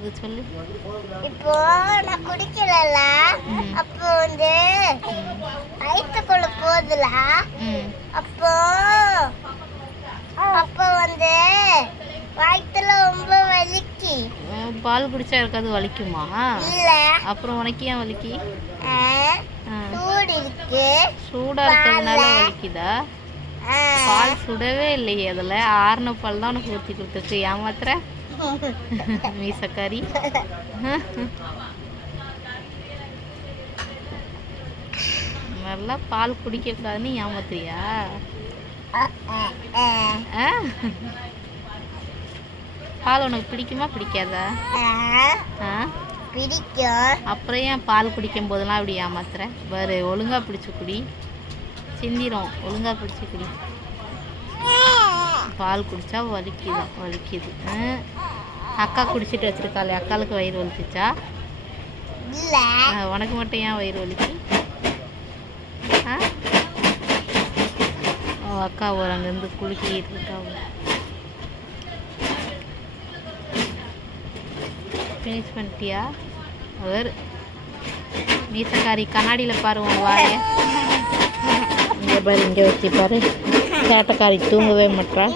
ஆகுது சொல்லு. இப்போ நான் குடிக்கலல, அப்போ வந்து வயித்துக்குள்ள போகுதுல, அப்போ அப்போ வந்து வயித்துல ரொம்ப வலிக்கு. பால் குடிச்சா இருக்காது வலிக்குமா? இல்ல. அப்புறம் உனக்கு ஏன் வலிக்கு? சூடு இருக்கு. சூடா இருக்கிறதுனால வலிக்குதா? பால் சுடவே இல்லையே, அதில் ஆறுன பால் தான் உனக்கு ஊற்றி கொடுத்துருக்கு. ஏமாத்துற மீசக்காரி. நல்லா பால் குடிக்கக்கூடாதுன்னு ஏமாத்துறியா? பால் உனக்கு பிடிக்குமா பிடிக்காதா? பிடிக்கும். அப்புறம் ஏன் பால் குடிக்கும் போதெல்லாம் அப்படி ஏமாத்துற? வேறு ஒழுங்காக பிடிச்சி குடி, சிந்திரும். ஒழுங்காக பிடிச்சி குடி. பால் குடித்தா வலிக்குது. அக்கா குடிச்சிட்டு வச்சுருக்காளே, அக்காளுக்கு வயிறு வலிச்சிச்சா? இல்லை. உனக்கு மட்டும் ஏன் வயிறு வலிக்கு? அக்கா ஒரு அங்கேருந்து குலுக்கிட்டு இருக்கா. ஃபினிஷ் பண்ணிட்டியா? அவர் மீசக்காரி கண்ணாடியில் பாரு உன் வாய. இங்கே பாரு, இங்கே வச்சு பாரு. சேட்டைக்காரி தூங்கவே மாட்டா.